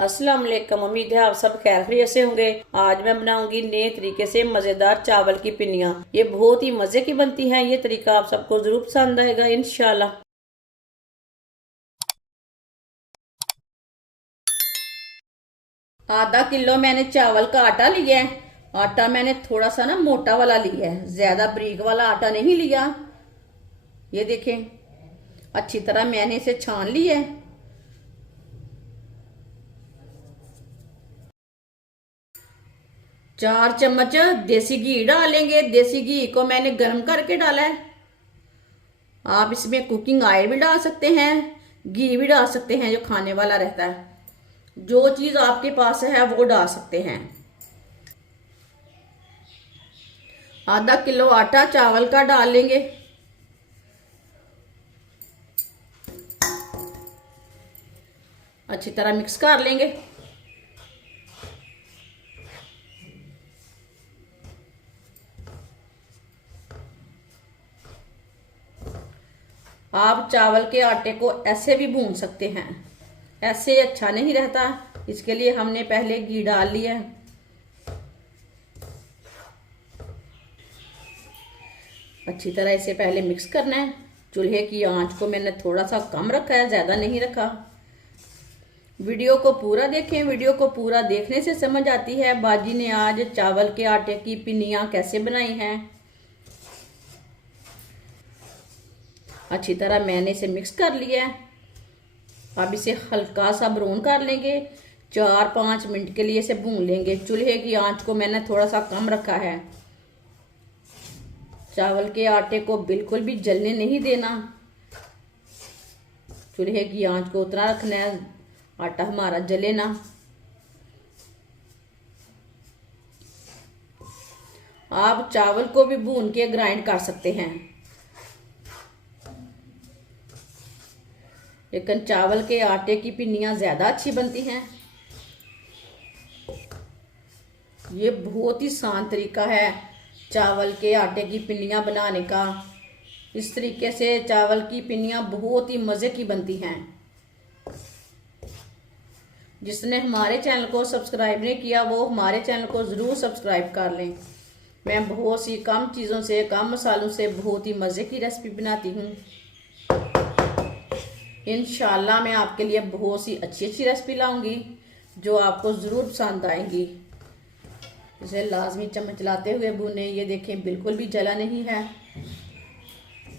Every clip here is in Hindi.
अस्सलाम वालेकुम। उम्मीद है आप सब खैर खैरियत से होंगे। आज मैं बनाऊंगी नए तरीके से मजेदार चावल की पिन्नियाँ। ये बहुत ही मजे की बनती हैं। ये तरीका आप सबको जरूर पसंद आएगा इंशाल्लाह। आधा किलो मैंने चावल का आटा लिया है। आटा मैंने थोड़ा सा ना मोटा वाला लिया है, ज्यादा बारीक वाला आटा नहीं लिया। ये देखें, अच्छी तरह मैंने इसे छान लिया है। 4 चम्मच देसी घी डालेंगे। देसी घी को मैंने गर्म करके डाला है। आप इसमें कुकिंग ऑयल भी डाल सकते हैं, घी भी डाल सकते हैं जो खाने वाला रहता है। जो चीज आपके पास है वो डाल सकते हैं। आधा किलो आटा चावल का डाल लेंगे। अच्छी तरह मिक्स कर लेंगे। आप चावल के आटे को ऐसे भी भून सकते हैं, ऐसे अच्छा नहीं रहता। इसके लिए हमने पहले घी डाल लिया है। अच्छी तरह इसे पहले मिक्स करना है। चूल्हे की आंच को मैंने थोड़ा सा कम रखा है, ज्यादा नहीं रखा। वीडियो को पूरा देखें। वीडियो को पूरा देखने से समझ आती है बाजी ने आज चावल के आटे की पिन्नियाँ कैसे बनाई हैं। अच्छी तरह मैंने इसे मिक्स कर लिया है। अब इसे हल्का सा ब्राउन कर लेंगे। 4-5 मिनट के लिए इसे भून लेंगे। चूल्हे की आंच को मैंने थोड़ा सा कम रखा है। चावल के आटे को बिल्कुल भी जलने नहीं देना। चूल्हे की आंच को उतना रखना है, आटा हमारा जले ना। आप चावल को भी भून के ग्राइंड कर सकते हैं, लेकिन चावल के आटे की पिन्नियाँ ज़्यादा अच्छी बनती हैं। ये बहुत ही आसान तरीका है चावल के आटे की पिन्नियाँ बनाने का। इस तरीके से चावल की पिन्नियाँ बहुत ही मज़े की बनती हैं। जिसने हमारे चैनल को सब्सक्राइब नहीं किया वो हमारे चैनल को ज़रूर सब्सक्राइब कर लें। मैं बहुत सी कम चीज़ों से, कम मसालों से बहुत ही मज़े की रेसिपी बनाती हूँ। इंशाल्लाह मैं आपके लिए बहुत सी अच्छी अच्छी रेसिपी लाऊंगी जो आपको ज़रूर पसंद आएंगी। इसे लाजमी चम्मच चलाते हुए भुने। ये देखें, बिल्कुल भी जला नहीं है।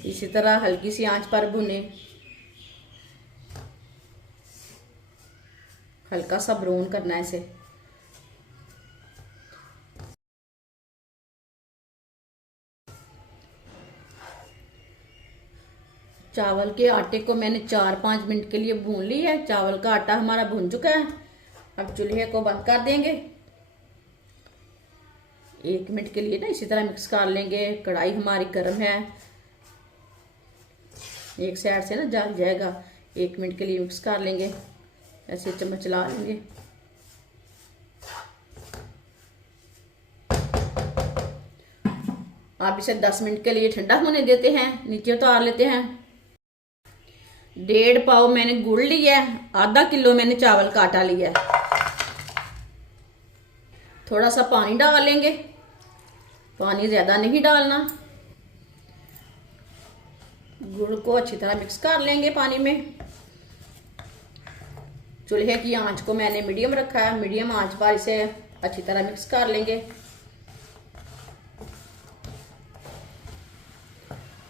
इसी तरह हल्की सी आंच पर भुने। हल्का सा ब्राउन करना है इसे। चावल के आटे को मैंने 4-5 मिनट के लिए भून लिया है। चावल का आटा हमारा भून चुका है। अब चूल्हे को बंद कर देंगे। 1 मिनट के लिए ना इसी तरह मिक्स कर लेंगे। कढ़ाई हमारी गर्म है, एक साइड से ना जल जाएगा। 1 मिनट के लिए मिक्स कर लेंगे, ऐसे चम्मच चला लेंगे। आप इसे 10 मिनट के लिए ठंडा होने देते हैं। नीचे उतार लेते हैं। 1.5 पाव मैंने गुड़ लिया है। आधा किलो मैंने चावल का आटा लिया है। थोड़ा सा पानी डाल लेंगे, पानी ज्यादा नहीं डालना। गुड़ को अच्छी तरह मिक्स कर लेंगे पानी में। चूल्हे की आंच को मैंने मीडियम रखा है। मीडियम आंच पर इसे अच्छी तरह मिक्स कर लेंगे।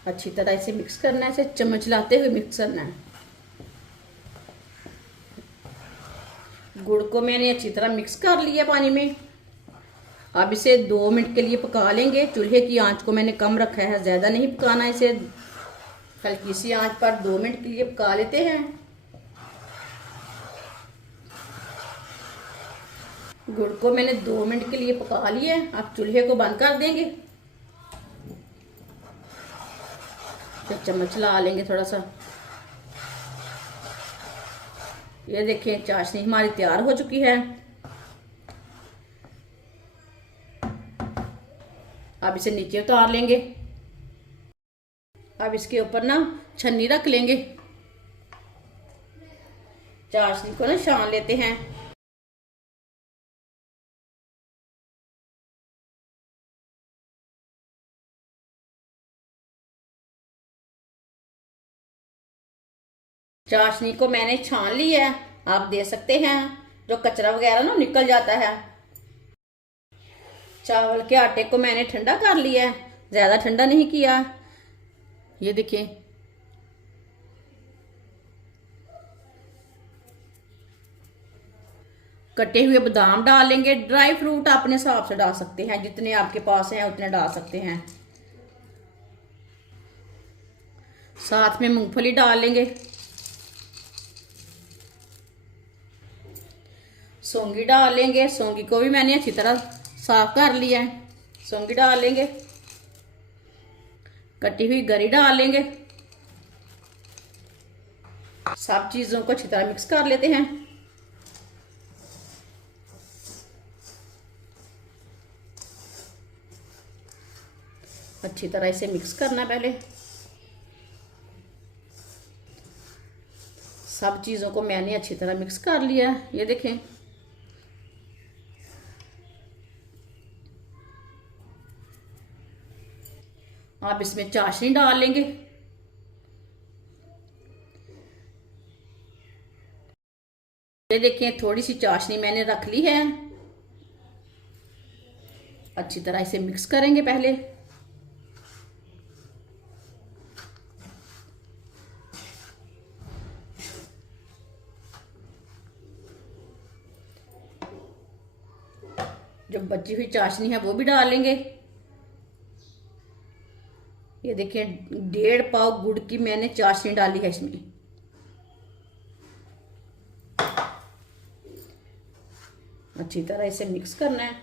अच्छी तरह इसे मिक्स करना है, इसे चम्मच लाते हुए मिक्स करना है। गुड़ को मैंने अच्छी तरह मिक्स कर लिया पानी में। अब इसे 2 मिनट के लिए पका लेंगे। चूल्हे की आंच को मैंने कम रखा है, ज़्यादा नहीं पकाना। इसे हल्की सी आंच पर 2 मिनट के लिए पका लेते हैं। गुड़ को मैंने 2 मिनट के लिए पका लिया है। अब चूल्हे को बंद कर देंगे। चम्मच ला लेंगे थोड़ा सा। ये देखिए, चाशनी हमारी तैयार हो चुकी है। अब इसे नीचे उतार लेंगे। अब इसके ऊपर ना छन्नी रख लेंगे। चाशनी को ना छान लेते हैं। चाशनी को मैंने छान ली है, आप देख सकते हैं जो कचरा वगैरह ना निकल जाता है। चावल के आटे को मैंने ठंडा कर लिया है, ज्यादा ठंडा नहीं किया। ये देखिए, कटे हुए बादाम डाल लेंगे। ड्राई फ्रूट अपने हिसाब से डाल सकते हैं, जितने आपके पास हैं उतने डाल सकते हैं। साथ में मूंगफली डाल लेंगे, सौंगी डाल लेंगे। सौंगी को भी मैंने अच्छी तरह साफ कर लिया है। सौंगी डाल लेंगे, कटी हुई गरी डाल लेंगे। सब चीजों को अच्छी तरह मिक्स कर लेते हैं। अच्छी तरह इसे मिक्स करना पहले। सब चीजों को मैंने अच्छी तरह मिक्स कर लिया है। ये देखें, आप इसमें चाशनी डाल लेंगे। ये देखें, थोड़ी सी चाशनी मैंने रख ली है। अच्छी तरह इसे मिक्स करेंगे पहले। जो बची हुई चाशनी है वो भी डाल लेंगे। ये देखिए, 1.5 पाव गुड़ की मैंने चाशनी डाली है इसमें। अच्छी तरह इसे मिक्स करना है।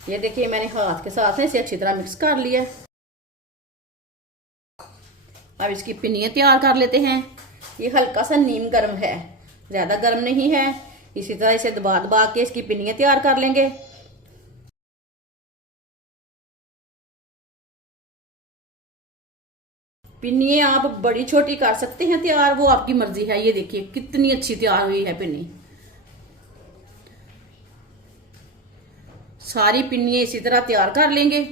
ये देखिए, मैंने हाथ के साथ इसे अच्छी तरह मिक्स कर लिया। अब इसकी पिन्नियाँ तैयार कर लेते हैं। ये हल्का सा नीम गर्म है, ज्यादा गर्म नहीं है। इसी तरह इसे दबा दबा के इसकी पिन्नियाँ तैयार कर लेंगे। पिन्नियाँ आप बड़ी छोटी कर सकते हैं तैयार, वो आपकी मर्जी है। ये देखिए कितनी अच्छी तैयार हुई है पिन्नी। सारी पिन्नियाँ इसी तरह तैयार कर लेंगे।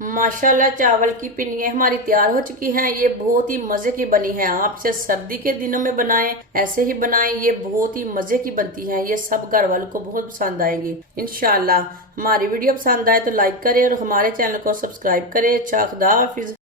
माशाल्लाह, चावल की पिन्नियाँ हमारी तैयार हो चुकी हैं। ये बहुत ही मजे की बनी है। आप इसे सर्दी के दिनों में बनाएं, ऐसे ही बनाएं, ये बहुत ही मजे की बनती है। ये सब घर वालों को बहुत पसंद आएगी इंशाल्लाह। हमारी वीडियो पसंद आए तो लाइक करें और हमारे चैनल को सब्सक्राइब करें। अच्छा, खुदा हाफिज।